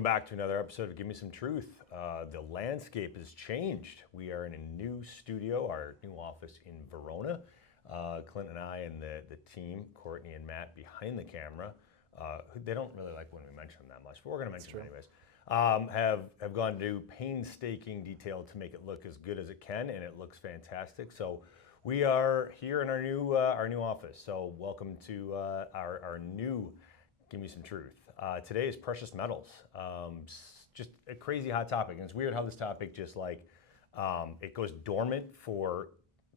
Welcome back to another episode of Gimme Some Truth. The landscape has changed. We are in a new studio, our new office in Verona. Clint and I and the team, Courtney and Matt behind the camera, they don't really like when we mention them that much, but we're going to mention them anyways, have gone to painstaking detail to make it look as good as it can, and it looks fantastic. So we are here in our new office. So welcome to our new Give Me Some Truth. Today is precious metals. Just a crazy hot topic. And it's weird how this topic just like, it goes dormant for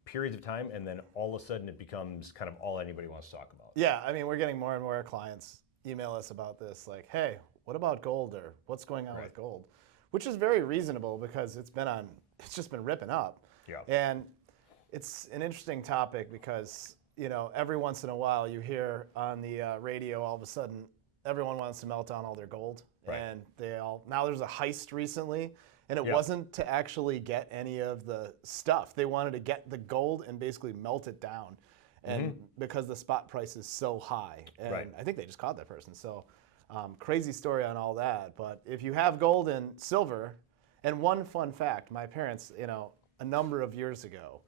periods of time and then all of a sudden it becomes kind of all anybody wants to talk about. Yeah, I mean, we're getting more and more clients email us about this, like, hey, what about gold, or what's going on with gold? Which is very reasonable because it's just been ripping up. Yeah. And it's an interesting topic because, you know, every once in a while you hear on the radio all of a sudden everyone wants to melt down all their gold. Right. And now there's a heist recently, and it wasn't to actually get any of the stuff. They wanted to get the gold and basically melt it down. And because the spot price is so high. And I think they just caught that person. So crazy story on all that. But if you have gold and silver, and one fun fact, my parents, a number of years ago,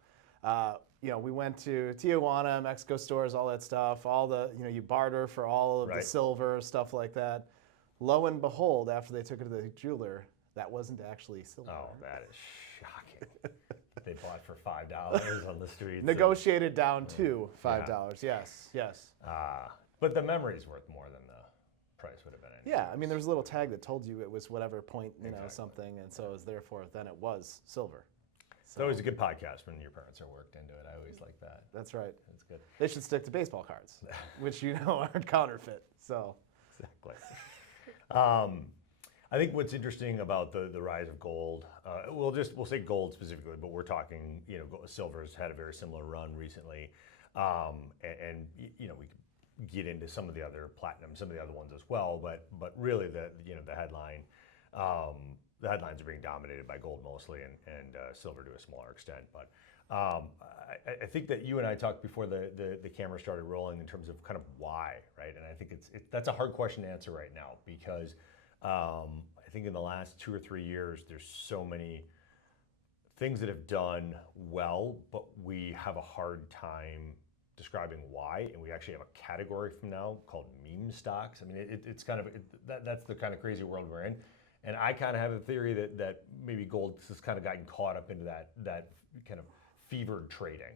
we went to Tijuana, Mexico stores, all that stuff, all the, you barter for all of the silver, stuff like that. Lo and behold, after they took it to the jeweler, that wasn't actually silver. Oh, that is shocking. They bought for $5 on the streets. Negotiated down to $5, yes. But the memory's worth more than the price would have been. Anyways. Yeah, I mean, there's a little tag that told you it was whatever point, something, and so it was therefore, then it was silver. So. It's always a good podcast when your parents are worked into it. I always like that. That's right. That's good. They should stick to baseball cards, which aren't counterfeit. So exactly. I think what's interesting about the rise of gold, we'll say gold specifically, but we're talking, silver's had a very similar run recently, and we could get into some of the other platinum, some of the other ones as well, but really the headline. The headlines are being dominated by gold mostly, and silver to a smaller extent. But I think that you and I talked before the camera started rolling in terms of kind of why, right? And I think that's a hard question to answer right now because I think in the last 2 or 3 years, there's so many things that have done well, but we have a hard time describing why, and we actually have a category from now called meme stocks. I mean, it's kind of that's the kind of crazy world we're in. And I kind of have a theory that maybe gold has kind of gotten caught up into that kind of fevered trading.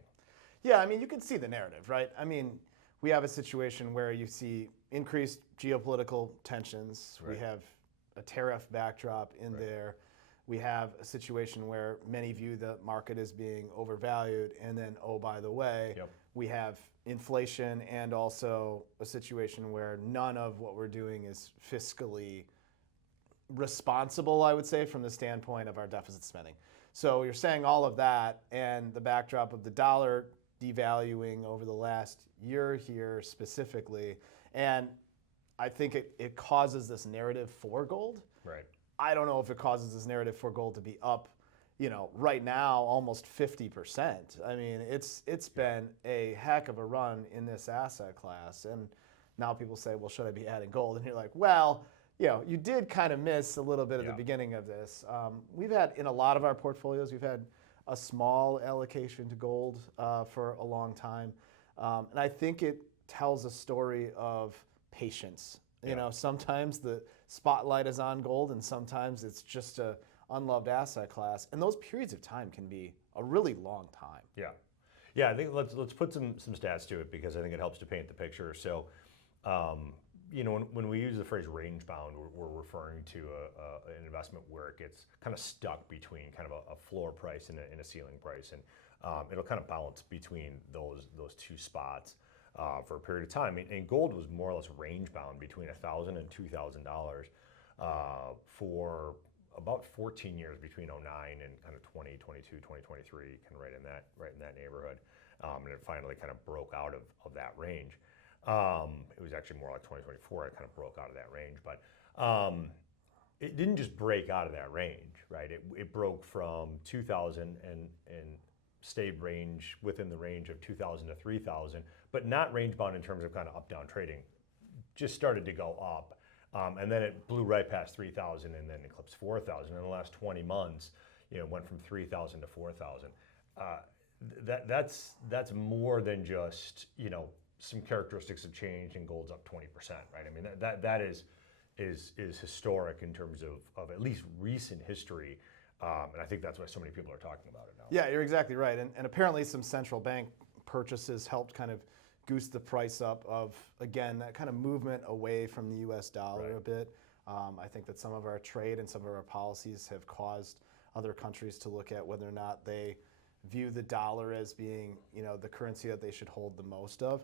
Yeah, I mean, you can see the narrative, right? I mean, we have a situation where you see increased geopolitical tensions. Right. We have a tariff backdrop in there. We have a situation where many view the market as being overvalued. And then, oh, by the way, we have inflation and also a situation where none of what we're doing is fiscally responsible, I would say, from the standpoint of our deficit spending. So you're saying all of that and the backdrop of the dollar devaluing over the last year here specifically, and I think it causes this narrative for gold. Right. I don't know if it causes this narrative for gold to be up, right now almost 50%. I mean, it's been a heck of a run in this asset class, and now people say, well, should I be adding gold? And you're like, well, you did kind of miss a little bit at the beginning of this. We've had, in a lot of our portfolios, we've had a small allocation to gold for a long time. And I think it tells a story of patience. Sometimes the spotlight is on gold and sometimes it's just a unloved asset class. And those periods of time can be a really long time. Yeah. Yeah, I think let's put some stats to it because I think it helps to paint the picture. So, when we use the phrase range bound, we're referring to an investment where it gets kind of stuck between kind of a floor price and a ceiling price, and it'll kind of balance between those two spots for a period of time. And gold was more or less range bound between $1,000 and $2,000 for about 14 years, between 2009 and kind of 2022, 2023, kind of right in that neighborhood, and it finally kind of broke out of that range. It was actually more like 2024, it kind of broke out of that range, but it didn't just break out of that range, right? It broke from 2,000 and stayed within the range of 2,000 to 3,000, but not range bound in terms of kind of up-down trading. Just started to go up And then it blew right past 3,000 and then eclipsed 4,000. In the last 20 months, it went from 3,000 to 4,000. That's more than just some characteristics have changed and gold's up 20%, right? I mean that is historic in terms of at least recent history, and I think that's why so many people are talking about it now. Yeah, you're exactly right, and apparently some central bank purchases helped kind of goose the price up of, again, that kind of movement away from the U.S. dollar a bit. I think that some of our trade and some of our policies have caused other countries to look at whether or not they view the dollar as being, the currency that they should hold the most of.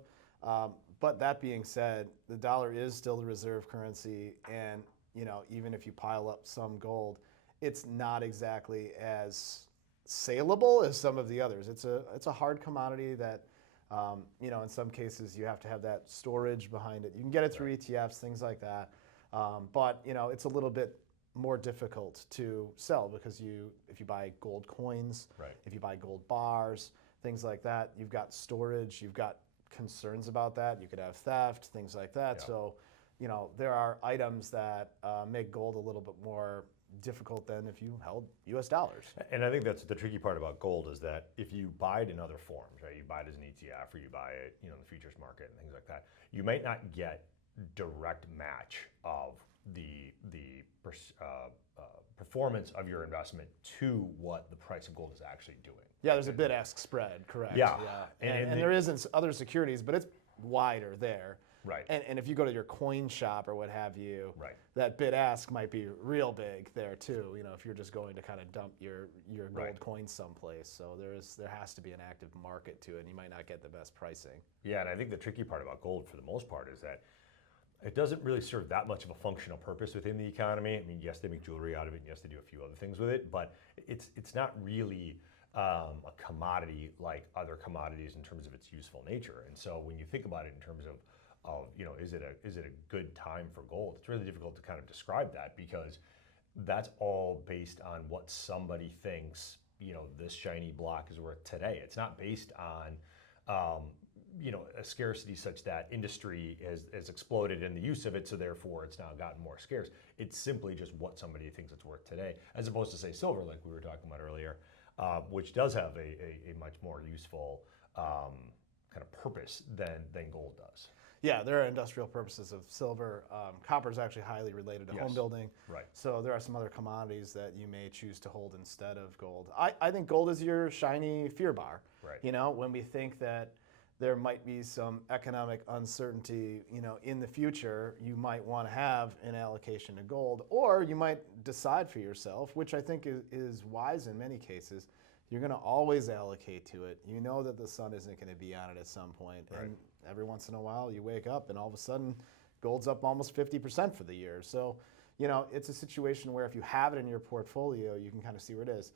But that being said, the dollar is still the reserve currency, and even if you pile up some gold, it's not exactly as saleable as some of the others. It's a hard commodity that in some cases you have to have that storage behind it. You can get it through ETFs, things like that, but it's a little bit more difficult to sell because if you buy gold coins, if you buy gold bars, things like that, you've got storage, you've got concerns about that. You could have theft, things like that. Yeah. So, there are items that make gold a little bit more difficult than if you held U.S. dollars. And I think that's the tricky part about gold is that if you buy it in other forms, right? You buy it as an ETF or you buy it, in the futures market and things like that, you might not get direct match of the performance of your investment to what the price of gold is actually doing. Yeah, there's a bid-ask spread, correct? Yeah. And there is in other securities, but it's wider there. Right. And if you go to your coin shop or what have you, that bid-ask might be real big there too. If you're just going to kind of dump your gold coins someplace. So there has to be an active market to it, and you might not get the best pricing. Yeah, and I think the tricky part about gold for the most part is that it doesn't really serve that much of a functional purpose within the economy. I mean, yes, they make jewelry out of it, and yes, they do a few other things with it, but it's not really a commodity like other commodities in terms of its useful nature. And so when you think about it in terms of is it a good time for gold? It's really difficult to kind of describe that because that's all based on what somebody thinks this shiny block is worth today. It's not based on a scarcity such that industry has exploded in the use of it, so therefore it's now gotten more scarce. It's simply just what somebody thinks it's worth today, as opposed to say silver, like we were talking about earlier, which does have a much more useful kind of purpose than gold does. Yeah, there are industrial purposes of silver. Copper is actually highly related to home building. Right. So there are some other commodities that you may choose to hold instead of gold. I think gold is your shiny fear bar. Right. When we think that there might be some economic uncertainty, in the future, you might want to have an allocation to gold, or you might decide for yourself, which I think is wise in many cases. You're going to always allocate to it. You know that the sun isn't going to be on it at some point. Right. And every once in a while you wake up and all of a sudden gold's up almost 50% for the year. So, it's a situation where if you have it in your portfolio, you can kind of see where it is.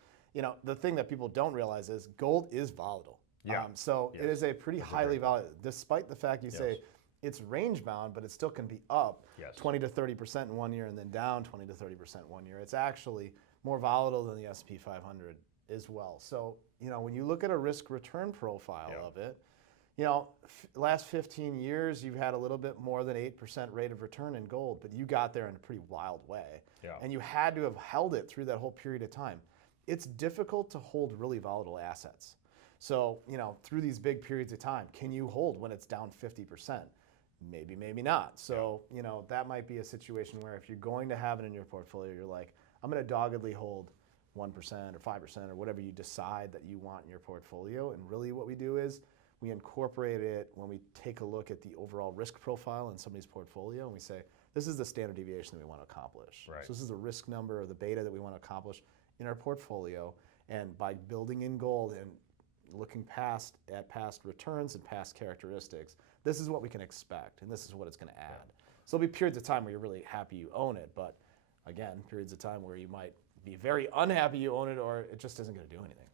The thing that people don't realize is gold is volatile. Yeah. It is a pretty highly volatile, despite the fact you say it's range bound, but it still can be up 20 to 30% in 1 year and then down 20 to 30% 1 year. It's actually more volatile than the S&P 500 as well. So, when you look at a risk return profile of it, last 15 years, you've had a little bit more than 8% rate of return in gold, but you got there in a pretty wild way. Yeah. And you had to have held it through that whole period of time. It's difficult to hold really volatile assets. So, through these big periods of time, can you hold when it's down 50%? Maybe, maybe not. So, that might be a situation where if you're going to have it in your portfolio, you're like, I'm going to doggedly hold 1% or 5% or whatever you decide that you want in your portfolio. And really what we do is we incorporate it when we take a look at the overall risk profile in somebody's portfolio, and we say, this is the standard deviation that we want to accomplish. Right. So this is the risk number or the beta that we want to accomplish in our portfolio. And by building in gold and looking at past returns and past characteristics, this is what we can expect, and this is what it's going to add. So there'll be periods of time where you're really happy you own it, but again, periods of time where you might be very unhappy you own it, or it just isn't going to do anything.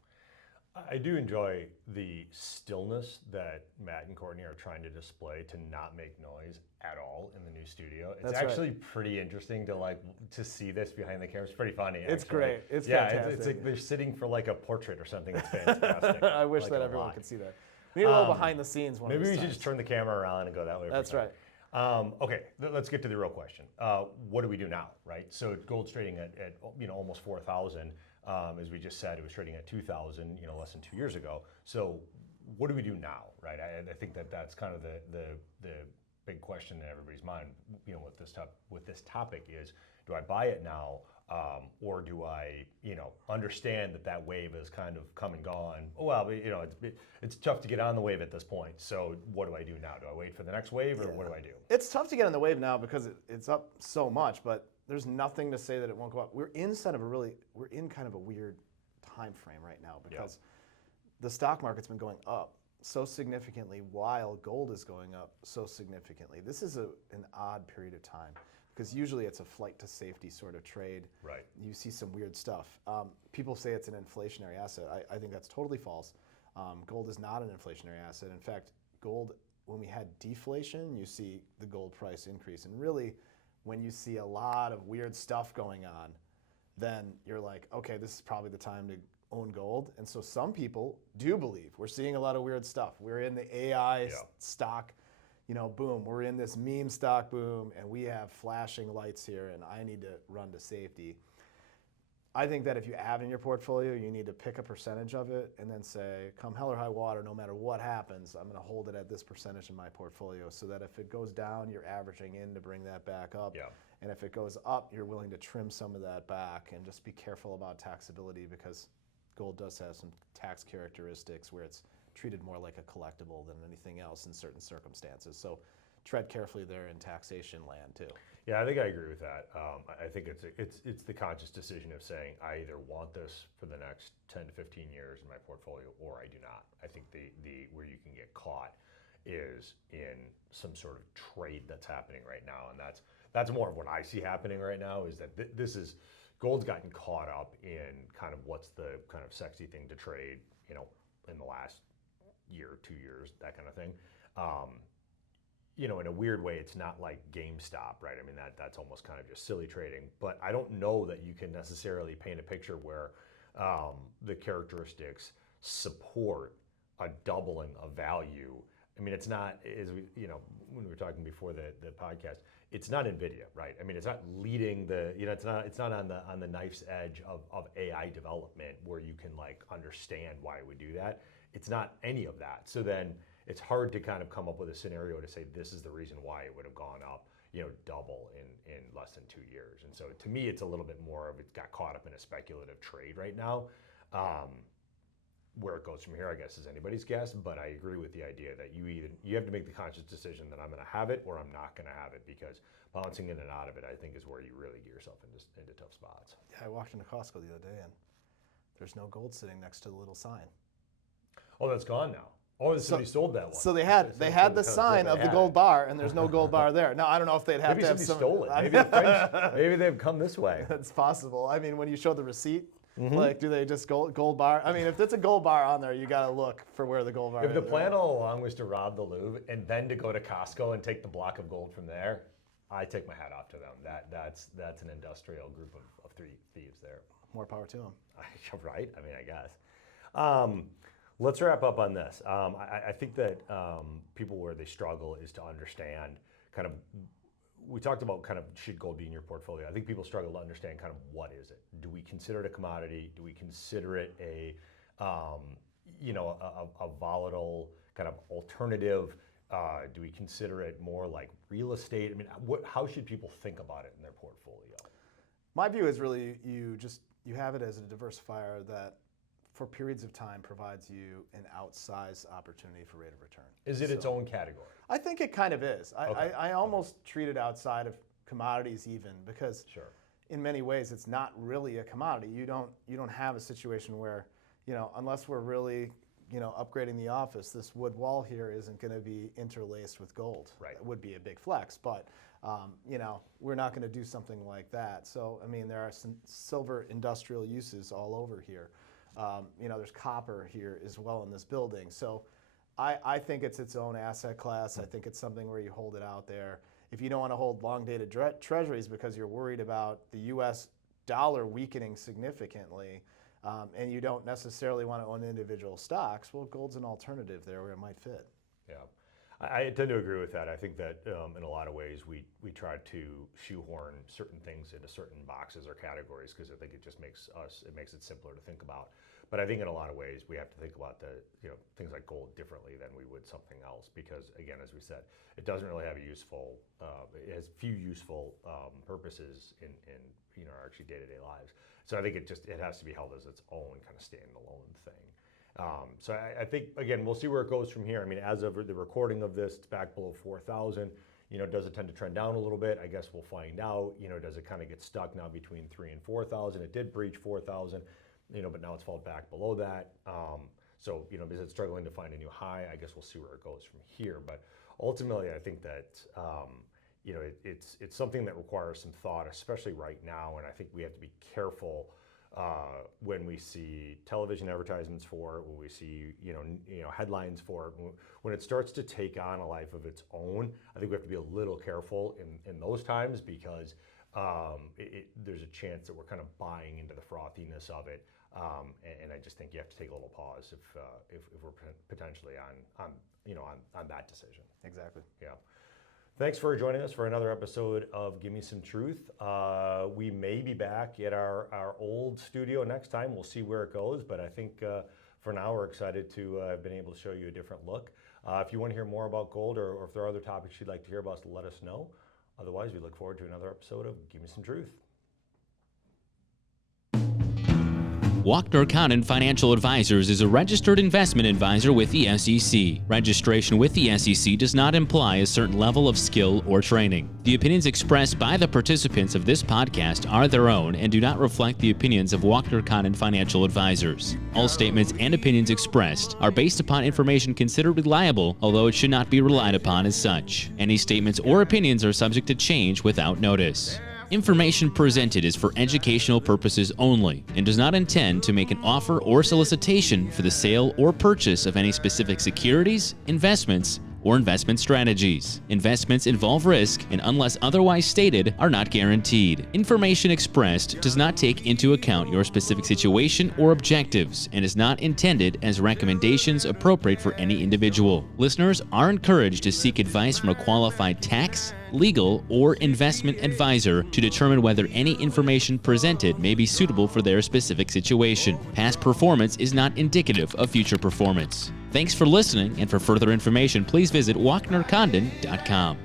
I do enjoy the stillness that Matt and Courtney are trying to display to not make noise at all in the new studio. It's actually pretty interesting to see this behind the camera. It's pretty funny. It's actually. Great. It's fantastic. It's like they're sitting for like a portrait or something. It's fantastic. I wish that everyone could see that. We need a little behind the snes one. Maybe we should just turn the camera around and go that way. That's right. Okay, let's get to the real question. What do we do now, right? So gold's trading at almost 4,000. As we just said, it was trading at 2,000, less than 2 years ago. So what do we do now, right? I think that's kind of the big question in everybody's mind, with this topic is, do I buy it now, or do I, understand that wave is kind of come and gone? Well, it's tough to get on the wave at this point. So what do I do now? Do I wait for the next wave, or what do I do? It's tough to get on the wave now because it's up so much, but there's nothing to say that it won't go up. We're in kind of a weird time frame right now because the stock market's been going up so significantly while gold is going up so significantly. This is an odd period of time because usually it's a flight to safety sort of trade. Right. You see some weird stuff. People say it's an inflationary asset. I think that's totally false. Gold is not an inflationary asset. In fact, gold, when we had deflation, you see the gold price increase. And really, when you see a lot of weird stuff going on, then you're like, okay, this is probably the time to own gold. And so some people do believe we're seeing a lot of weird stuff. We're in the AI stock, boom. We're in this meme stock boom, and we have flashing lights here, and I need to run to safety. I think that if you have in your portfolio, you need to pick a percentage of it and then say, come hell or high water, no matter what happens, I'm going to hold it at this percentage in my portfolio so that if it goes down, you're averaging in to bring that back up. Yeah. And if it goes up, you're willing to trim some of that back, and just be careful about taxability because gold does have some tax characteristics where it's treated more like a collectible than anything else in certain circumstances. So tread carefully there in taxation land too. Yeah, I think I agree with that. I think it's the conscious decision of saying I either want this for the next 10 to 15 years in my portfolio, or I do not. I think the where you can get caught is in some sort of trade that's happening right now, and that's more of what I see happening right now. Is that gold's gotten caught up in kind of what's the kind of sexy thing to trade, in the last year, 2 years, that kind of thing. In a weird way, it's not like GameStop, right? I mean, that's almost kind of just silly trading. But I don't know that you can necessarily paint a picture where the characteristics support a doubling of value. I mean, it's not, when we were talking before the podcast, it's not NVIDIA, right? I mean, it's not leading it's not on the knife's edge of AI development where you can understand why it would do that. It's not any of that. So then it's hard to kind of come up with a scenario to say this is the reason why it would have gone up, double in less than 2 years. And so to me, it's a little bit more of, it got caught up in a speculative trade right now. Where it goes from here, I guess, is anybody's guess, but I agree with the idea that you have to make the conscious decision that I'm going to have it or I'm not going to have it, because bouncing in and out of it, I think, is where you really get yourself into tough spots. Yeah, I walked into Costco the other day and there's no gold sitting next to the little sign. Oh, that's gone now. Oh, somebody sold that one. So they had the sign of the gold bar, and there's no gold bar there. Now, I don't know if they'd have maybe to have somebody stole it. Maybe the French, maybe they've come this way. That's possible. I mean, when you show the receipt, do they just gold bar? I mean, if it's a gold bar on there, you got to look for where the gold bar is. If the plan all along was to rob the Louvre and then to go to Costco and take the block of gold from there, I take my hat off to them. That's an industrial group of three thieves there. More power to them. Right? I mean, I guess. Let's wrap up on this. I think that people where they struggle is to understand kind of, we talked about kind of should gold be in your portfolio. I think people struggle to understand kind of what is it. Do we consider it a commodity? Do we consider it a volatile kind of alternative? Do we consider it more like real estate? I mean, how should people think about it in their portfolio? My view is really you have it as a diversifier that for periods of time provides you an outsized opportunity for rate of return. Is it its own category? I think it kind of is. Okay. I almost treat it outside of commodities even, because in many ways it's not really a commodity. You don't have a situation where, unless we're really upgrading the office, this wood wall here isn't going to be interlaced with gold. Right. It would be a big flex, but we're not going to do something like that. So I mean, there are some silver industrial uses all over here. There's copper here as well in this building. So I think it's its own asset class. I think it's something where you hold it out there. If you don't want to hold long-dated treasuries because you're worried about the U.S. dollar weakening significantly, and you don't necessarily want to own individual stocks, well, gold's an alternative there where it might fit. Yeah. I tend to agree with that. I think that in a lot of ways we try to shoehorn certain things into certain boxes or categories because I think it just makes it simpler to think about. But I think in a lot of ways we have to think about things like gold differently than we would something else because again, as we said, it doesn't really have a useful, it has few useful purposes in our actually day-to-day lives. So I think it has to be held as its own kind of standalone thing. So I think, again, we'll see where it goes from here. I mean, as of the recording of this, it's back below 4,000. Does it tend to trend down a little bit? I guess we'll find out. Does it kind of get stuck now between 3,000 and 4,000? It did breach 4,000, but now it's fallen back below that. So, is it struggling to find a new high? I guess we'll see where it goes from here. But ultimately, I think that, it's something that requires some thought, especially right now. And I think we have to be careful when we see television advertisements for it, when we see headlines for it, when it starts to take on a life of its own, I think we have to be a little careful in those times because there's a chance that we're kind of buying into the frothiness of it, and I just think you have to take a little pause if we're potentially on that decision. Exactly. Yeah. Thanks for joining us for another episode of Gimme Some Truth. We may be back at our old studio next time. We'll see where it goes, but I think for now we're excited to have been able to show you a different look. If you want to hear more about gold or if there are other topics you'd like to hear about, let us know. Otherwise, we look forward to another episode of Gimme Some Truth. Walkner Condon Financial Advisors is a registered investment advisor with the SEC. Registration with the SEC does not imply a certain level of skill or training. The opinions expressed by the participants of this podcast are their own and do not reflect the opinions of Walkner Condon Financial Advisors. All statements and opinions expressed are based upon information considered reliable, although it should not be relied upon as such. Any statements or opinions are subject to change without notice. Information presented is for educational purposes only and does not intend to make an offer or solicitation for the sale or purchase of any specific securities, investments, or investment strategies. Investments involve risk and, unless otherwise stated, are not guaranteed. Information expressed does not take into account your specific situation or objectives and is not intended as recommendations appropriate for any individual. Listeners are encouraged to seek advice from a qualified tax, legal, or investment advisor to determine whether any information presented may be suitable for their specific situation. Past performance is not indicative of future performance. Thanks for listening, and for further information, please visit WalknerCondon.com.